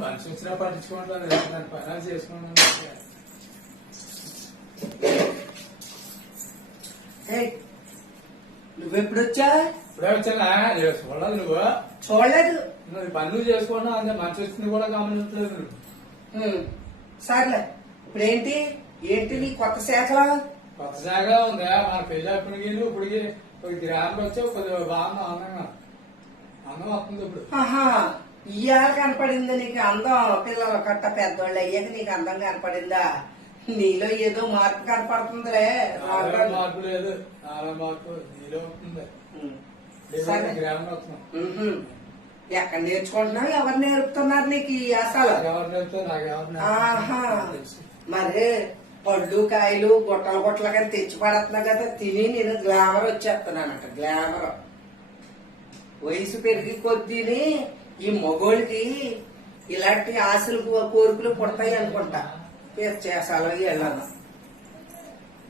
మనిషి వచ్చినా పట్టించుకోవట్లేదు, దాని పని చేసుకున్నాను. నువ్వెప్పుడు వచ్చా? ఇప్పుడే వచ్చానా? చూడలేదు నువ్వు? చూడలేదు. పనులు చేసుకున్నావు అంతే, మనిషి వచ్చింది కూడా గమనించలేదు నువ్వు. సర్లే, ఇప్పుడేంటి ఏంటి నీ కొత్త శాఖలా? కొత్త శాఖ ఉందా? మన పెళ్లి అప్పటికి ఇప్పటికి ఒక గ్రామంలో వచ్చావు, కొద్దిగా బాగుంది, అందంగా అందం వస్తుంది ఇప్పుడు. ఆహా, ఇయ్యాల కనపడిందా నీకు అందం? పిల్లలు కట్ట పెద్దోళ్ళు అయ్యాక నీకు అందం కనపడిందా? నీలో ఏదో మార్పు కనపడుతుందిలే. మార్పు లేదు, చాలా మార్పు నీలో ఉంటుంది. గ్రామంలో వస్తున్నాం. ఎక్కడ నేర్చుకుంటున్నావు? ఎవరు నేర్పుతున్నారు నీకు ఈ అసలు? ఎవరు నేర్పుతారు? నాకు ఆహా, మరి పళ్ళు కాయలు గుట్టలు గుట్టలు కానీ తెచ్చి పడుతున్నావు కదా, తిని నేను గ్లామర్ వచ్చేస్తున్నానట. గ్లామర్ వయసు పెరిగి కొద్దీని ఈ మగోళ్ళకి ఇలాంటి ఆశలు కోరికలు పుడతాయి అనుకుంటా. చేసాలో వెళ్ళాను.